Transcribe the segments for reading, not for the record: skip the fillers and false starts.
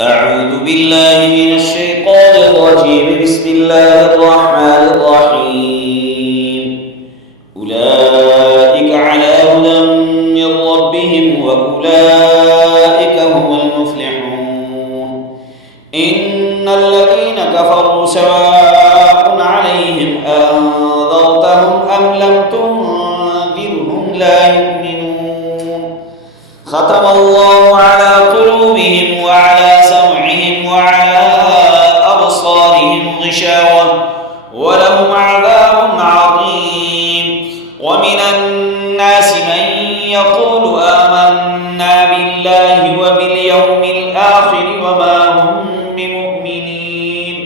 أعوذ بالله من الشيطان الرجيم. بسم الله الرحمن الرحيم. أولئك على هدى من ربهم وأولئك هم المفلحون. إن الذين كفروا سواء عليهم أنذرتهم أم لم تنذرهم لا يؤمنون. ختم الله على قلوبهم وعلى سمعهم وعلى أبصارهم غشاوة ولهم عذاب عظيم. ومن الناس من يقول آمنا بالله وباليوم الآخر وما هم بمؤمنين.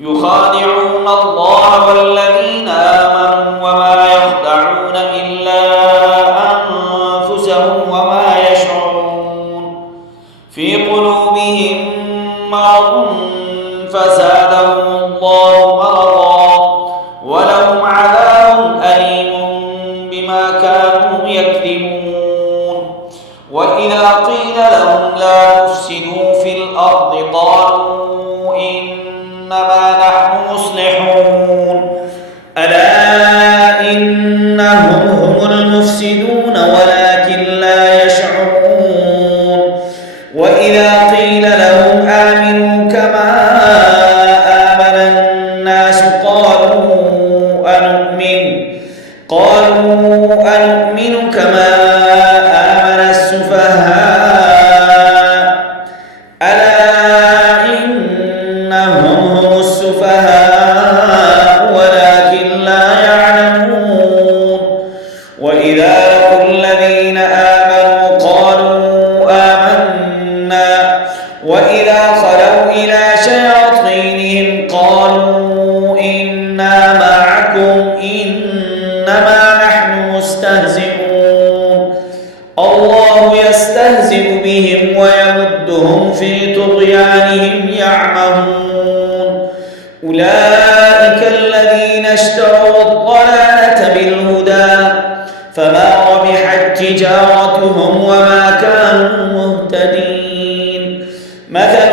يخادعون الله والذين آمنوا وما يخدعون إلا أنفسهم وما يشعرون. في قلوبهم مرض فزادهم الله مرضا ولهم عذاب أليم بما كانوا يكذبون. وإذا قيل لهم لا تفسدوا في الأرض قالوا إنما نحن مصلحون. ألا إنهم هم المفسدون ولكن لا يشعرون. وإذا قيل لهم آمنوا كما آمن الناس قالوا أنؤمن كما آمن السفهاء. ألا إنهم هم السفهاء ولكن لا يعلمون. وإذا لقوا الذين آمنوا قالوا آمنا وإذا خلوا إلى شياطينهم قالوا إنا معكم إنما نحن مستهزئون. الله يستهزئ بهم ويمدهم في طغيانهم يعمهون. أولئك الذين اشتروا الضلالة بالهدى فما ربحت تجارتهم وما كانوا مهتدين. مثل